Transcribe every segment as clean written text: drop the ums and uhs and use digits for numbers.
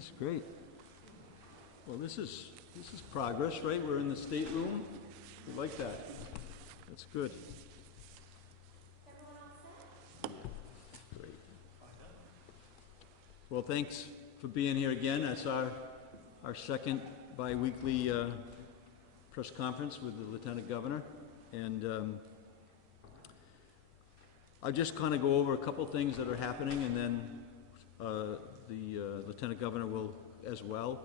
That's great. Well, this is progress, right? We're in the state room. We like that. That's good. Great. Well, thanks for being here again. That's our second bi-weekly press conference with the Lieutenant Governor. And I'll just kind of go over a couple things that are happening, and then the Lieutenant Governor will as well.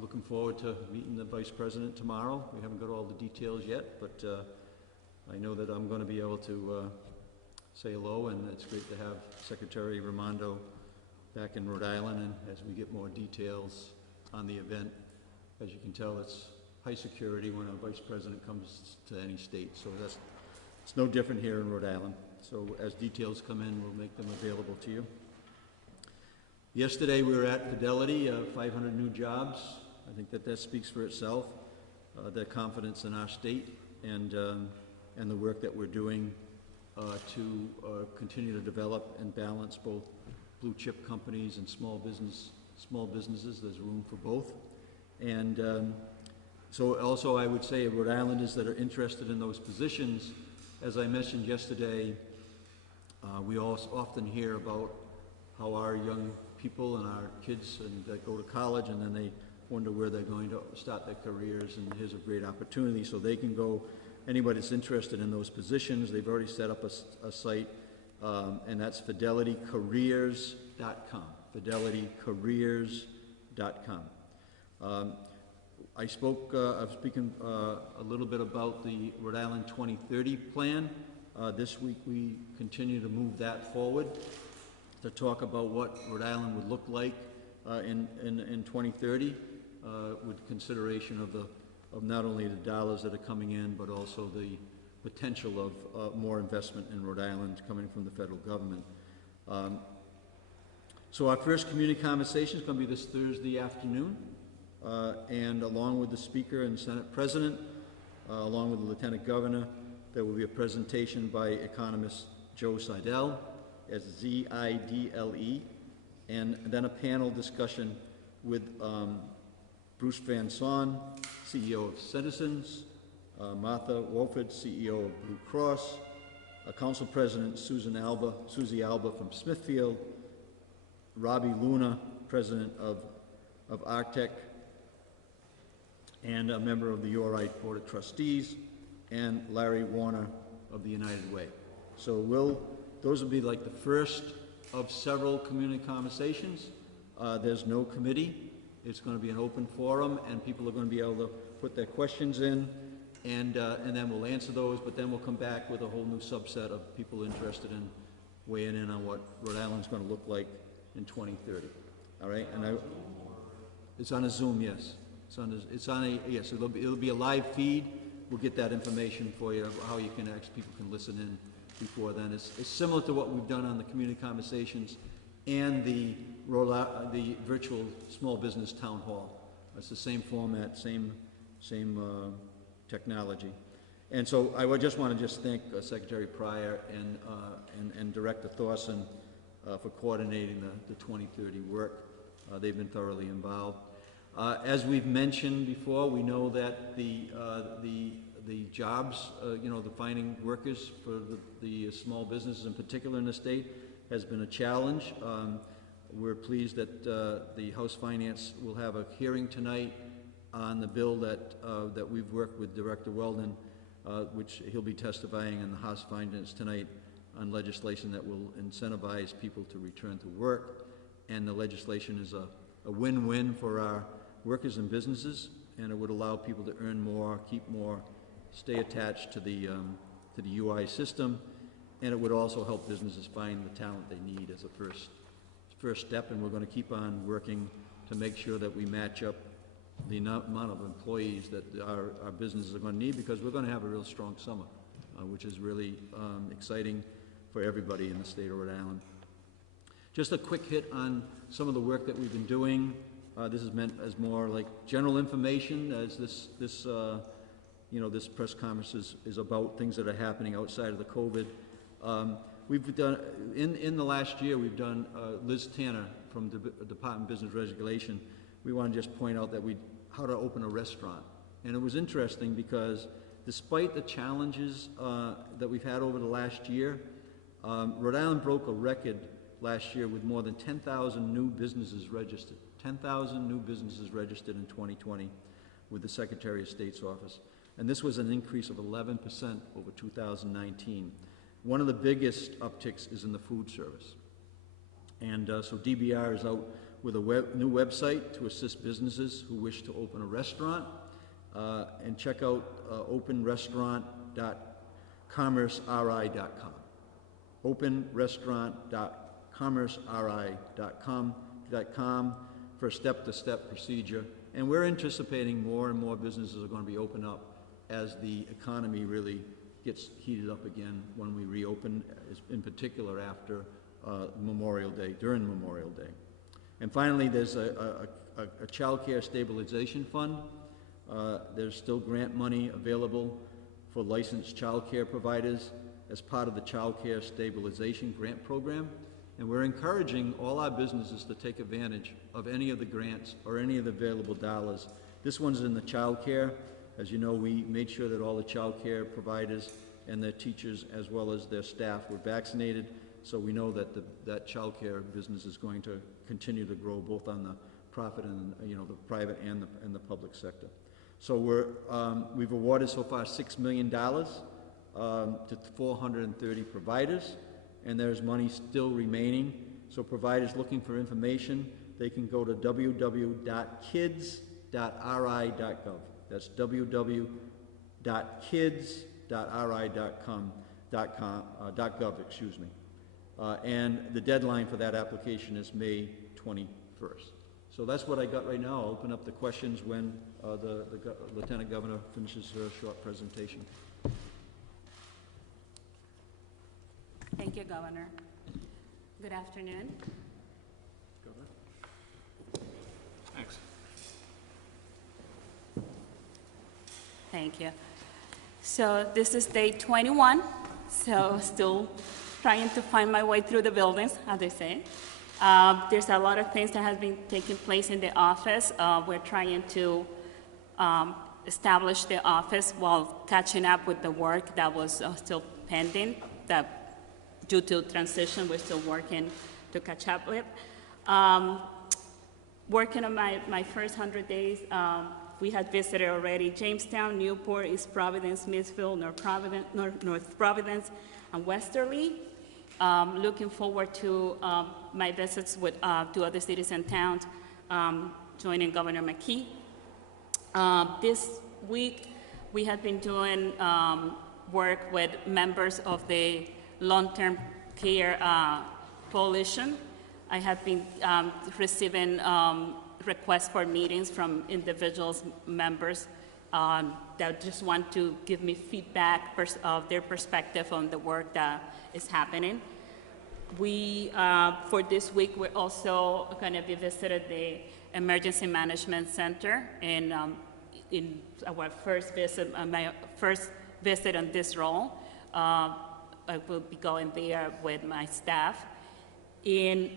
Looking forward to meeting the Vice President tomorrow. We haven't got all the details yet, but I know that I'm going to be able to say hello, and it's great to have Secretary Raimondo back in Rhode Island, and as we get more details on the event, as you can tell, it's high security when a Vice President comes to any state, so it's no different here in Rhode Island. So as details come in, we'll make them available to you. Yesterday we were at Fidelity, 500 new jobs. I think that speaks for itself, their confidence in our state and the work that we're doing to continue to develop and balance both blue chip companies and small businesses. There's room for both. And so also I would say Rhode Islanders that are interested in those positions, as I mentioned yesterday, we also often hear about how our young people and our kids that go to college and then they wonder where they're going to start their careers, and here's a great opportunity so they can go. Anybody that's interested in those positions, they've already set up a site, and that's fidelitycareers.com. fidelitycareers.com. I'm speaking a little bit about the Rhode Island 2030 plan. This week we continue to move that forward to talk about what Rhode Island would look like in 2030, with consideration of not only the dollars that are coming in, but also the potential of more investment in Rhode Island coming from the federal government. So our first community conversation is going to be this Thursday afternoon, and along with the Speaker and Senate President, along with the Lieutenant Governor, there will be a presentation by economist Joe Seidel, as Z-I-D-L-E, and then a panel discussion with Bruce Van Saun, CEO of Citizens, Martha Wolford, CEO of Blue Cross, Council President Susie Alba from Smithfield, Robbie Luna, President of Arctec, and a member of the URI Board of Trustees, and Larry Warner of the United Way. So those will be like the first of several community conversations. There's no committee. It's going to be an open forum, and people are going to be able to put their questions in, and then we'll answer those, but then we'll come back with a whole new subset of people interested in weighing in on what Rhode Island's going to look like in 2030. All right? And it's on a Zoom, yes. Yes, it'll be a live feed. We'll get that information for you, how you can people can listen in before then. It's similar to what we've done on the community conversations and the virtual small business town hall. It's the same format, same technology. And so I would just want to thank Secretary Pryor and Director Thorson for coordinating the 2030 work. They've been thoroughly involved. As we've mentioned before, we know that the jobs, the finding workers for the small businesses in particular in the state has been a challenge. We're pleased that the House Finance will have a hearing tonight on the bill that we've worked with Director Weldon, which he'll be testifying in the House Finance tonight on legislation that will incentivize people to return to work. And the legislation is a win-win for our workers and businesses, and it would allow people to earn more, keep more, stay attached to the UI system, and it would also help businesses find the talent they need as a first step. And we're going to keep on working to make sure that we match up the amount of employees that our businesses are going to need, because we're going to have a real strong summer, which is really exciting for everybody in the state of Rhode Island. Just a quick hit on some of the work that we've been doing. This is meant as more like general information, as this press conference is about things that are happening outside of the COVID. We've done, in the last year, we've done, Liz Tanner from the Department of Business Regulation, we want to just point out that how to open a restaurant. And it was interesting because despite the challenges that we've had over the last year, Rhode Island broke a record last year with more than 10,000 new businesses registered. 10,000 new businesses registered in 2020 with the Secretary of State's office. And this was an increase of 11% over 2019. One of the biggest upticks is in the food service. And so DBR is out with a new website to assist businesses who wish to open a restaurant. And check out openrestaurant.commerceri.com. openrestaurant.commerceri.com for a step-to-step procedure. And we're anticipating more and more businesses are going to be opened up as the economy really gets heated up again when we reopen, in particular after Memorial Day, during Memorial Day. And finally, there's a child care stabilization fund. There's still grant money available for licensed child care providers as part of the Child Care Stabilization Grant Program. And we're encouraging all our businesses to take advantage of any of the grants or any of the available dollars. This one's in the child care. As you know, we made sure that all the child care providers and their teachers as well as their staff were vaccinated. So we know that that child care business is going to continue to grow both on the profit and the private and the public sector. So we've awarded so far $6 million to 430 providers, and there's money still remaining. So providers looking for information, they can go to www.kids.ri.gov. That's www.kids.ri.gov, excuse me. And the deadline for that application is May 21st. So that's what I got right now. I'll open up the questions when the Lieutenant Governor finishes her short presentation. Thank you, Governor. Good afternoon. Governor. Thanks. Thank you. So this is day 21, so still trying to find my way through the buildings, as they say. There's a lot of things that have been taking place in the office. We're trying to establish the office while catching up with the work that was still pending, that due to transition we're still working to catch up with. Working on my first 100 days, we had visited already Jamestown, Newport, East Providence, Smithfield, North Providence, and Westerly. Looking forward to my visits with to other cities and towns, joining Governor McKee. This week, we have been doing work with members of the Long-Term Care Coalition. I have been receiving requests for meetings from individuals, members that just want to give me feedback of their perspective on the work that is happening. We, for this week, we're also going to be visiting the Emergency Management Center in our first visit, my first visit on this role. I will be going there with my staff. And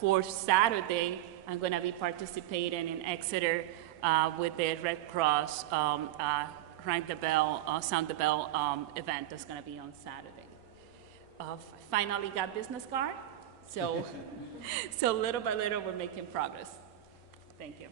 for Saturday, I'm going to be participating in Exeter with the Red Cross Ring the Bell, Sound the Bell event that's going to be on Saturday. I finally got business card, so little by little we're making progress. Thank you.